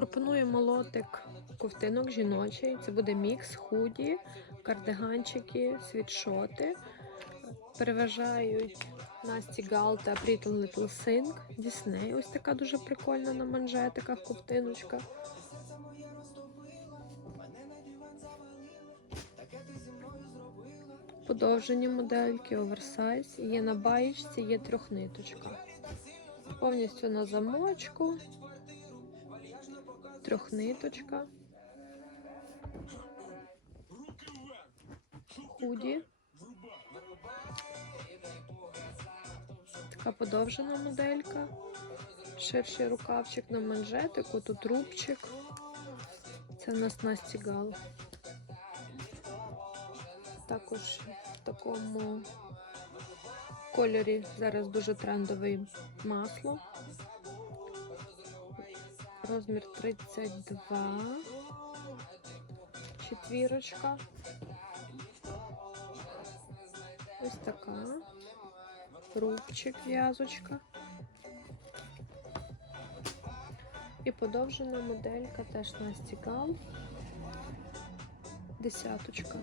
Пропоную молотик ковтинок жіночий. Це буде мікс, худі, кардиганчики, світшоти. Переважають Насті Гал та Pretty Little Thing. Дісней. Ось така дуже прикольна на манжетиках ковтиночка. Подовжені модельки, оверсайз. Є на баєчці, є трьохниточка. Повністю на замочку. Трьохниточка. Худі. Така подовжена моделька. Ширший рукавчик на манжетику, тут рубчик. Це в нас настігал. Також в такому кольорі зараз дуже трендовий масло. Розмір 32. Четвірочка. Ось така. Рубчик, в'язочка. І подовжена моделька теж на стікал. Десяточка.